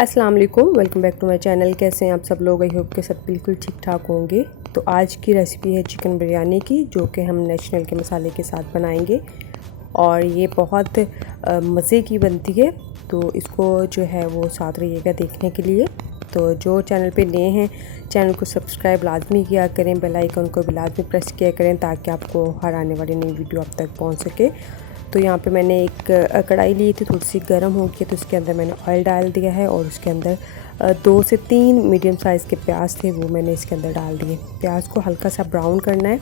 अस्सलाम वालेकुम, welcome back to my channel. कैसे हैं आप सब लोग? आई होप के सब बिल्कुल ठीक ठाक होंगे। तो आज की रेसिपी है चिकन बिरयानी की, जो कि हम नेशनल के मसाले के साथ बनाएंगे और ये बहुत मज़े की बनती है। तो इसको जो है वो साथ रहिएगा देखने के लिए। तो जो चैनल पे नए हैं चैनल को सब्सक्राइब लाजमी किया करें, बेल आइकन को भी लाजमी प्रेस किया करें ताकि आपको हर आने वाली नई वीडियो आप तक पहुंच सके। तो यहाँ पे मैंने एक कढ़ाई ली थी, थोड़ी सी गर्म हो गई तो उसके अंदर मैंने ऑयल डाल दिया है और उसके अंदर 2 से 3 मीडियम साइज़ के प्याज थे वो मैंने इसके अंदर डाल दिए। प्याज को हल्का सा ब्राउन करना है,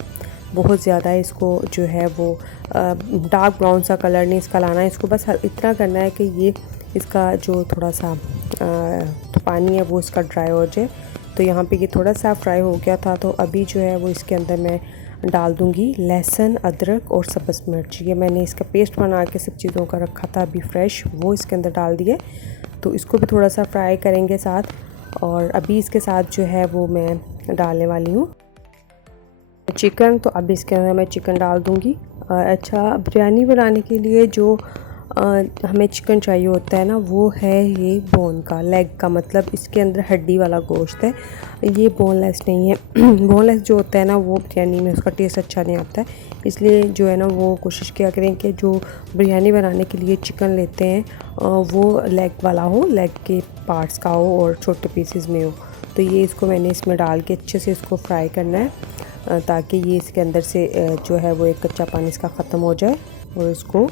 बहुत ज़्यादा इसको जो है वो डार्क ब्राउन सा कलर नहीं इसका लाना है। इसको बस इतना करना है कि ये इसका जो थोड़ा सा तो पानी है वो इसका ड्राई हो जाए। तो यहाँ पे ये थोड़ा सा फ्राई हो गया था। तो अभी जो है वो इसके अंदर मैं डाल दूँगी लहसुन, अदरक और सब्ज़ मिर्च। ये मैंने इसका पेस्ट बना के सब चीज़ों का रखा था अभी फ्रेश, वो इसके अंदर डाल दिए। तो इसको भी थोड़ा सा फ्राई करेंगे साथ। और अभी इसके साथ जो है वो मैं डालने वाली हूँ चिकन। तो अभी इसके अंदर मैं चिकन डाल दूँगी। अच्छा, बिरयानी बनाने के लिए जो हमें चिकन चाहिए होता है ना, वो है ये बोन का, लेग का, मतलब इसके अंदर हड्डी वाला गोश्त है, ये बोनलेस नहीं है। बोनलेस जो होता है ना वो बिरयानी में उसका टेस्ट अच्छा नहीं आता है। इसलिए जो है ना वो कोशिश किया करें कि जो बिरयानी बनाने के लिए चिकन लेते हैं वो लेग वाला हो, लेग के पार्ट्स का हो और छोटे पीसेस में हो। तो ये इसको मैंने इसमें डाल के अच्छे से इसको फ्राई करना है ताकि ये इसके अंदर से जो है वो एक कच्चा पानी इसका ख़त्म हो जाए और इसको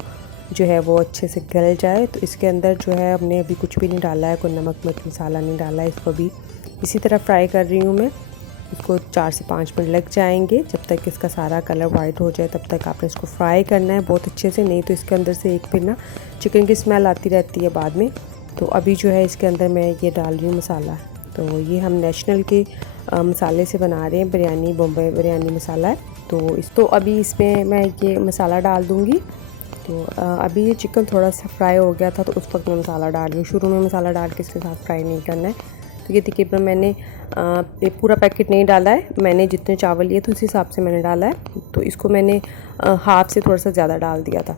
जो है वो अच्छे से गल जाए। तो इसके अंदर जो है हमने अभी कुछ भी नहीं डाला है, कोई नमक मिर्च मसाला नहीं डाला है। इसको भी इसी तरह फ्राई कर रही हूँ मैं। इसको 4 से 5 मिनट लग जाएंगे, जब तक इसका सारा कलर वाइट हो जाए तब तक आपने इसको फ्राई करना है बहुत अच्छे से, नहीं तो इसके अंदर से एक फिर ना चिकन की स्मेल आती रहती है बाद में। तो अभी जो है इसके अंदर मैं ये डाल रही हूँ मसाला। तो ये हम नेशनल के मसाले से बना रहे हैं बिरयानी, बॉम्बे बिरयानी मसाला है। तो अभी इसमें मैं ये मसाला डाल दूँगी। तो अभी ये चिकन थोड़ा सा फ्राई हो गया था तो उस वक्त मैं मसाला डाल रही हूँ। शुरू में मसाला डाल के इसके साथ फ्राई नहीं करना है। तो ये तकरीबन मैंने ये पूरा पैकेट नहीं डाला है, मैंने जितने चावल लिए थे उस हिसाब से मैंने डाला है। तो इसको मैंने हाफ़ से थोड़ा सा ज़्यादा डाल दिया था।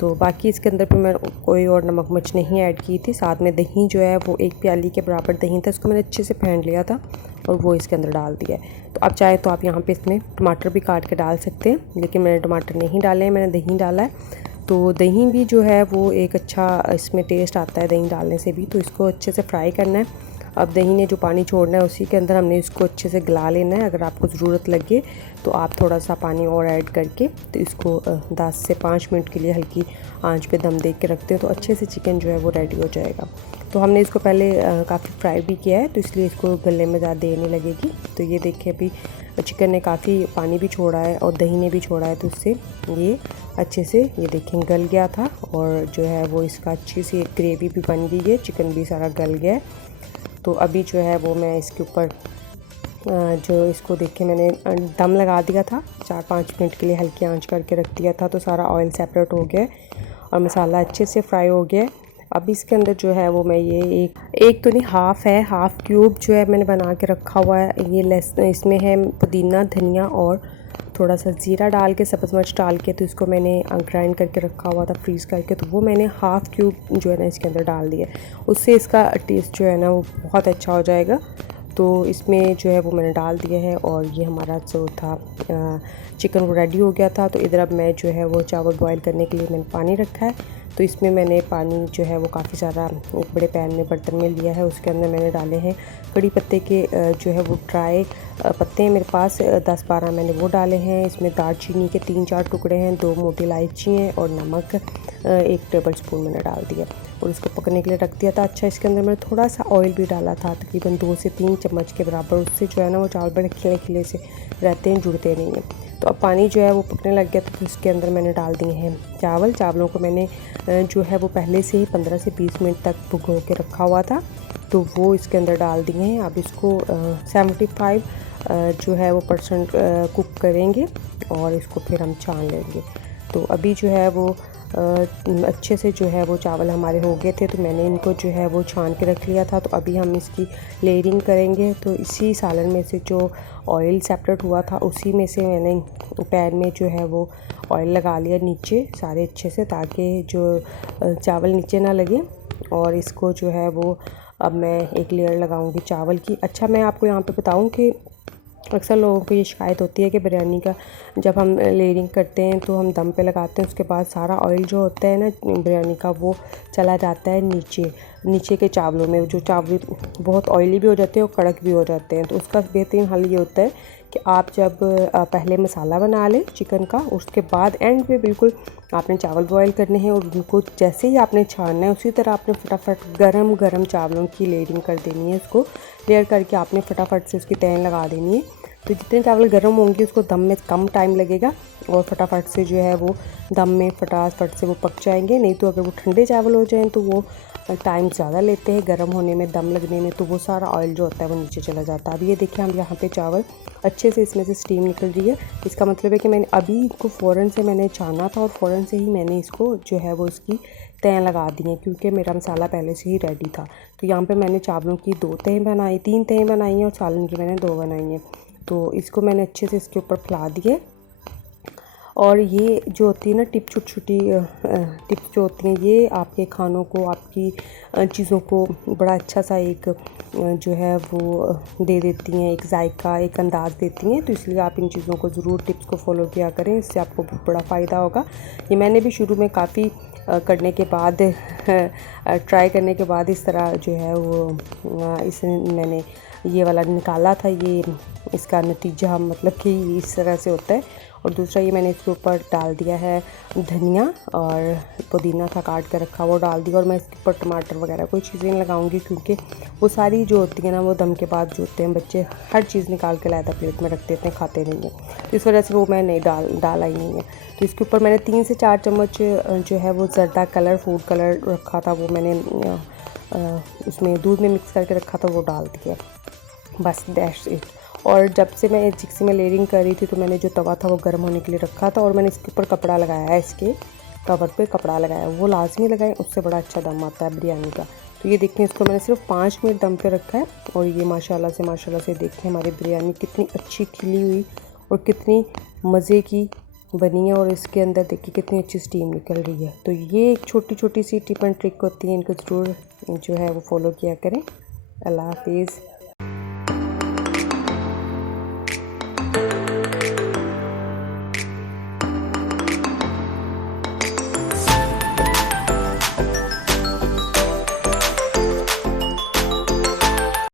तो बाकी इसके अंदर फिर मैं कोई और नमक मिर्च नहीं ऐड की थी। साथ में दही जो है वो 1 प्याली के बराबर दही था, इसको मैंने अच्छे से फेंट लिया था और वो इसके अंदर डाल दिया है। तो आप चाहे तो आप यहाँ पे इसमें टमाटर भी काट के डाल सकते हैं, लेकिन मैंने टमाटर नहीं डाले हैं, मैंने दही डाला है। तो दही भी जो है वो एक अच्छा इसमें टेस्ट आता है दही डालने से भी। तो इसको अच्छे से फ्राई करना है। अब दही ने जो पानी छोड़ना है उसी के अंदर हमने इसको अच्छे से गला लेना है। अगर आपको ज़रूरत लगे तो आप थोड़ा सा पानी और ऐड करके तो इसको 10 से 5 मिनट के लिए हल्की आंच पे दम दे के रखते हैं तो अच्छे से चिकन जो है वो रेडी हो जाएगा। तो हमने इसको पहले काफ़ी फ्राई भी किया है तो इसलिए इसको गलने में ज़्यादा देर नहीं लगेगी। तो ये देखिए अभी चिकन ने काफ़ी पानी भी छोड़ा है और दही ने भी छोड़ा है, तो इससे ये अच्छे से ये देखें गल गया था और जो है वो इसका अच्छी सी ग्रेवी भी बन गई है, चिकन भी सारा गल गया है। तो अभी जो है वो मैं इसके ऊपर जो इसको देखें मैंने दम लगा दिया था 4-5 मिनट के लिए, हल्की आंच करके रख दिया था। तो सारा ऑयल सेपरेट हो गया और मसाला अच्छे से फ्राई हो गया है। अब इसके अंदर जो है वो मैं ये एक तो नहीं हाफ़ है, हाफ़ क्यूब जो है मैंने बना के रखा हुआ है। ये इसमें है पुदीना, धनिया और थोड़ा सा ज़ीरा डाल के, सब्ज़ मिर्च डाल के, तो इसको मैंने ग्राइंड करके रखा हुआ था फ्रीज़ करके। तो वो मैंने हाफ़ क्यूब जो है ना इसके अंदर डाल दिया, उससे इसका टेस्ट जो है ना वो बहुत अच्छा हो जाएगा। तो इसमें जो है वो मैंने डाल दिया है और ये हमारा जो था चिकन वो रेडी हो गया था। तो इधर अब मैं जो है वो चावल बॉईल करने के लिए मैंने पानी रखा है। तो इसमें मैंने पानी जो है वो काफ़ी सारा एक बड़े पैन में बर्तन में लिया है। उसके अंदर मैंने डाले हैं कड़ी पत्ते के जो है वो ड्राई पत्ते हैं मेरे पास 10-12 मैंने वो डाले हैं। इसमें दालचीनी के 3-4 टुकड़े हैं, 2 मोटी इलायची हैं और नमक 1 टेबल स्पून मैंने डाल दिया और इसको पकने के लिए रख दिया था। अच्छा, इसके अंदर मैंने थोड़ा सा ऑयल भी डाला था, तकरीबन 2 से 3 चम्मच के बराबर। उससे जो है ना वो चावल बड़े खिले खिले से रहते हैं, जुड़ते नहीं हैं। तो अब पानी जो है वो पकने लग गया तो इसके अंदर मैंने डाल दिए हैं चावलों को मैंने जो है वो पहले से ही 15 से 20 मिनट तक भिगो के रखा हुआ था, तो वो इसके अंदर डाल दिए हैं। अब इसको 75 जो है वो % कुक करेंगे और इसको फिर हम छान लेंगे। तो अभी जो है वो अच्छे से जो है वो चावल हमारे हो गए थे, तो मैंने इनको जो है वो छान के रख लिया था। तो अभी हम इसकी लेयरिंग करेंगे। तो इसी सालन में से जो ऑयल सेपरेट हुआ था उसी में से मैंने पैन में जो है वो ऑयल लगा लिया नीचे सारे अच्छे से, ताकि जो चावल नीचे ना लगे। और इसको जो है वो अब मैं एक लेयर लगाऊंगी चावल की। अच्छा, मैं आपको यहाँ पे बताऊँ कि अक्सर लोगों को ये शिकायत होती है कि बिरयानी का जब हम लेयरिंग करते हैं तो हम दम पे लगाते हैं, उसके बाद सारा ऑयल जो होता है ना बिरयानी का वो चला जाता है नीचे के चावलों में। जो चावल बहुत ऑयली भी हो जाते हैं और कड़क भी हो जाते हैं। तो उसका बेहतरीन हल ये होता है कि आप जब पहले मसाला बना लें चिकन का, उसके बाद एंड पे बिल्कुल आपने चावल बॉयल करने हैं और उनको जैसे ही आपने छानना है उसी तरह आपने फटाफट गरम चावलों की लेयरिंग कर देनी है। उसको लेयर करके आपने फटाफट से उसकी तह लगा देनी है। तो जितने चावल गर्म होंगे उसको दम में कम टाइम लगेगा और फटाफट से जो है वो दम में फटाफट से वो पक जाएंगे। नहीं तो अगर वो ठंडे चावल हो जाएं तो वो टाइम ज़्यादा लेते हैं गर्म होने में, दम लगने में, तो वो सारा ऑयल जो होता है वो नीचे चला जाता है। अब ये देखिए हम यहाँ पे चावल अच्छे से इसमें से स्टीम निकल रही है। इसका मतलब है कि मैंने अभी इसको फ़ौरन से मैंने छाना था और फ़ौरन से ही मैंने इसको जो है वो इसकी तह लगा दी है, क्योंकि मेरा मसाला पहले से ही रेडी था। तो यहाँ पे मैंने चावलों की 3 तहें बनाई हैं और सालन की मैंने 2 बनाई हैं। तो इसको मैंने अच्छे से इसके ऊपर फैला दिए। और ये जो होती है ना छोटी टिप्स जो होती हैं, ये आपके खानों को, आपकी चीज़ों को बड़ा अच्छा सा एक जो है वो दे देती हैं, एक जायका, एक अंदाज़ देती हैं। तो इसलिए आप इन चीज़ों को ज़रूर टिप्स को फॉलो किया करें, इससे आपको बहुत बड़ा फ़ायदा होगा। ये मैंने भी शुरू में काफ़ी करने के बाद ट्राई करने के बाद इस तरह जो है वो इसे मैंने ये वाला निकाला था। ये इसका नतीजा मतलब कि इस तरह से होता है। और दूसरा ये मैंने इसके ऊपर डाल दिया है धनिया और पुदीना था काट कर रखा, वो डाल दिया। और मैं इसके ऊपर टमाटर वगैरह कोई चीज़ें नहीं लगाऊंगी, क्योंकि वो सारी जो होती है ना वो दम के बाद जो होते हैं बच्चे हर चीज़ निकाल के लाया प्लेट में रख देते हैं, खाते नहीं हैं। तो इस वजह से वो मैं नहीं डाला ही नहीं है। तो इसके ऊपर मैंने 3 से 4 चम्मच जो है वो जर्दा कलर, फूड कलर रखा था, वो मैंने उसमें दूध में मिक्स करके रखा था, वो डाल दिया। बस दैट्स इट। और जब से मैं जिक्सी में लेयरिंग कर रही थी तो मैंने जो तवा था वो गर्म होने के लिए रखा था और मैंने इसके ऊपर कपड़ा लगाया है, इसके कवर पे कपड़ा लगाया, वो लाजमी लगाएं, उससे बड़ा अच्छा दम आता है बिरयानी का। तो ये देखें, इसको मैंने सिर्फ 5 मिनट दम पे रखा है और ये माशाल्लाह से देखें हमारी बिरयानी कितनी अच्छी खिली हुई और कितनी मज़े की बनी है। और इसके अंदर देखिए कितनी अच्छी स्टीम निकल रही है। तो ये एक छोटी सी टिप एंड ट्रिक होती है, इनको ज़रूर जो है वो फॉलो किया करें। अल्लाह हाफिज़।